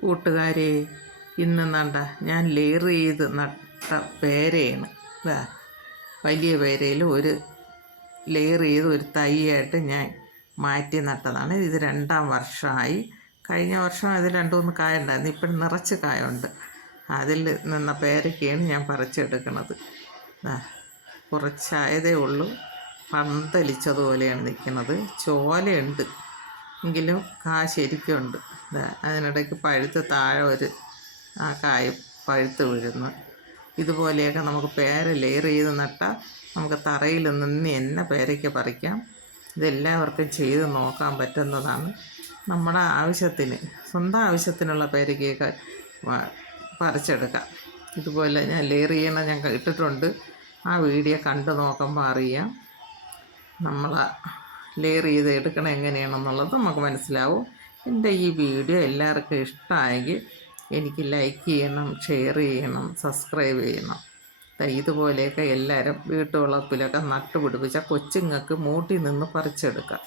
കൂട്ടുകാരെ ഇന്ന് നണ്ട ഞാൻ ലെയർ ചെയ്ത് നട്ട പേരയാണ് ഇതാ വലിയ പേരയിൽ ഒരു ലെയർ ചെയ്ത് ഒരു തൈയായിട്ട് ഞാൻ മാറ്റി നട്ടതാണ്. ഇത് രണ്ടാം വർഷമായി കഴിഞ്ഞ വർഷം അതിൽ രണ്ട് മൂന്ന് കായ ഉണ്ടായിരുന്നു. ഇപ്പം നിറച്ച് കായുണ്ട്. അതിൽ നിന്ന പേരയ്ക്കാണ് ഞാൻ പറിച്ചെടുക്കുന്നത് കുറച്ചായതേ ഉള്ളൂ. പന്തലിച്ചതുപോലെയാണ് നിൽക്കുന്നത്. ചോലയുണ്ട്. എങ്കിലും കാ ശരിക്കുണ്ട്. അതിനിടയ്ക്ക് പഴുത്ത് താഴെ ഒരു ആ കായ പഴുത്ത് വീഴുന്നു. ഇതുപോലെയൊക്കെ നമുക്ക് പേര ലെയർ ചെയ്ത് നട്ടാൽ നമുക്ക് തറയിൽ നിന്ന് എന്നെ പേരയ്ക്ക് പറിക്കാം. ഇതെല്ലാവർക്കും ചെയ്ത് നോക്കാൻ പറ്റുന്നതാണ്. നമ്മുടെ ആവശ്യത്തിന് സ്വന്തം ആവശ്യത്തിനുള്ള പേരയ്ക്കൊക്കെ പറിച്ചെടുക്കാം. ഇതുപോലെ ഞാൻ ലെയർ ചെയ്യണ ഞാൻ ഇട്ടിട്ടുണ്ട്. ആ വീഡിയോ കണ്ടു നോക്കുമ്പോൾ അറിയാം നമ്മൾ ലെയർ ചെയ്ത് എടുക്കണം എങ്ങനെയാണെന്നുള്ളത് നമുക്ക് മനസ്സിലാവും. എന്റെ ഈ വീഡിയോ എല്ലാവർക്കും ഇഷ്ടമായെങ്കിൽ എനിക്ക് ലൈക്ക് ചെയ്യണം ഷെയർ ചെയ്യണം സബ്സ്ക്രൈബ് ചെയ്യണം. ഇതുപോലെയൊക്കെ എല്ലാവരും വീട്ടുവളപ്പിലൊക്കെ നട്ടുപിടിപ്പിച്ച കൊച്ചുങ്ങൾക്ക് മൂട്ടി നിന്ന് പറിച്ചെടുക്കാം.